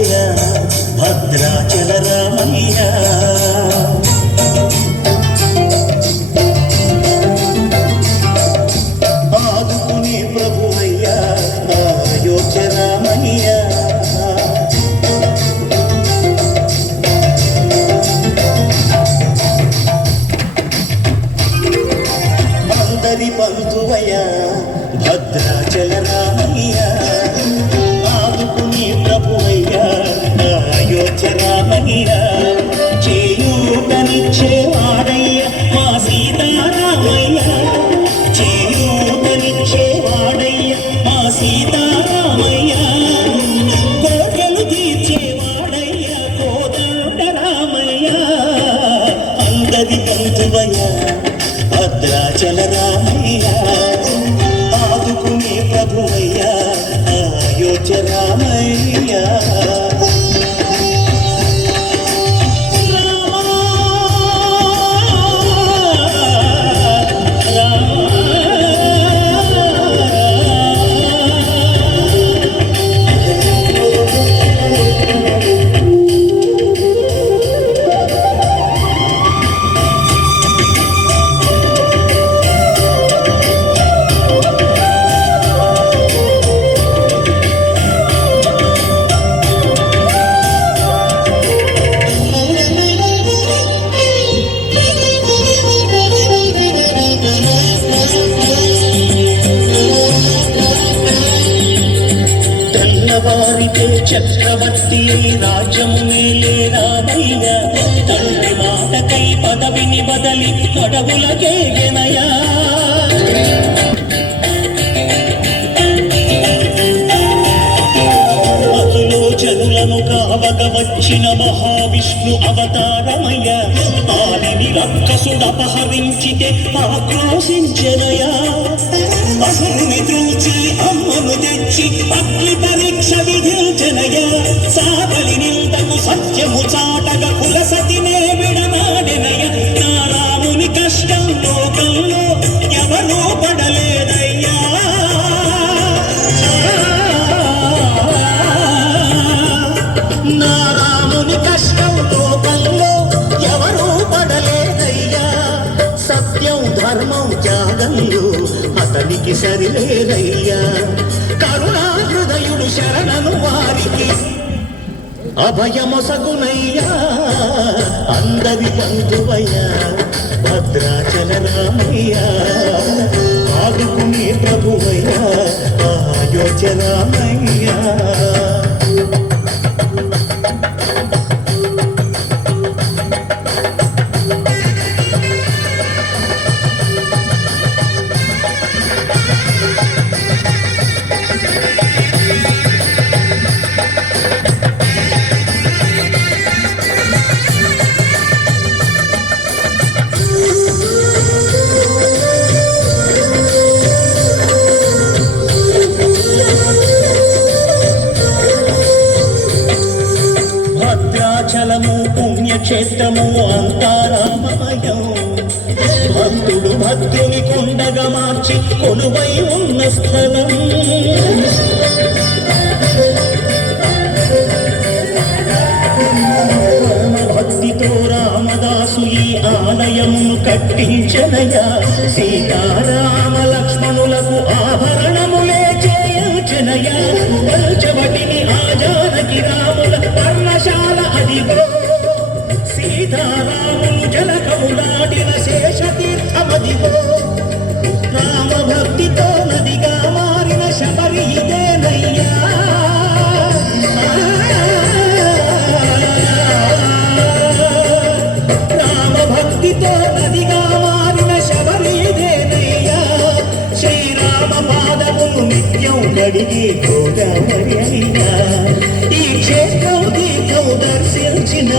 బంధువయ భద్రాచల రామయ్య ఆదుకునే ప్రభువయ్య అయోధ్య రామయ్య అందరి బంధువయ భద్రాచల రామయ్య ఆదుకునే ప్రభువయ్య అయోధ్య రామయ్య చేయూతనిచ్చేవాడయ్య మా సీతారామయ్య చేయూతనిచ్చేవాడయ్య మా సీతారామయ్య కోటలు తీర్చేవాడయ్య కోదండ రామయ్య అందరి బంధువయ్య భద్రాచల రామయ్య ఆదుకునే ప్రభువయ్య అయోధ్య రామయ్య వారికే చక్రవర్తి రాజ్యము మేలే రామయ్య తండ్రి మాటకై పదవిని బదలి అడవులకే గెనయా అతులో జనులను కావగ వచ్చిన మహావిష్ణు అవతారమయ్య ఆలిని రక్కసుడపహరించితే ఆక్రోశించెనయా అసురుని త్రూచి అమ్మను తెచ్చి అగ్ని పరీక్ష విధించెనయా సాగలి నిందకు సత్యము చాటగ కులసతినే విడనాడెనయ నా రాముని కష్టం లోకంలో ఎవరూ పడలేదయ్యా నా రాముని కష్టం లోకంలో ఎవరూ పడలేదయ్యా సత్యం ధర్మం త్యాగంలో అతనికి సరిలేదయ్యా కరుణా హృదయుడు శరణను వారికి అభయమొసగునయ్యా అందరి బంధువయ్యా భద్రాచల రామయ్య ఆదుకునే ప్రభువయ్యా అయోధ్య రామయ్య భద్రాచలము పుణ్యక్షేత్రము అంతా రామమయం భక్తుడు భక్తుని కొండగా మార్చి కొలువై ఉన్న స్థలం భక్తితో రామదాసు ఈ ఆలయమును కట్టించనయా సీతారామ లక్ష్మణులకు ఆభరణములే చేయించనయా పంచవటిని ఆజానకి రాముల పర్ణశాల అదిగో సీతారాములు జలకములాడిన శేషతీర్థమదిగో రామ భక్తితో నదిగా మారిన శబరి ఇదేనయ్యా రామ భక్తితో నదిగా మారిన శబరి ఇదేనయ్యా శ్రీరామ పాదములు నిత్యం కడిగి గోదావరి అయినా ఈ క్షేత్రం దీర్ఘం దర్శించిన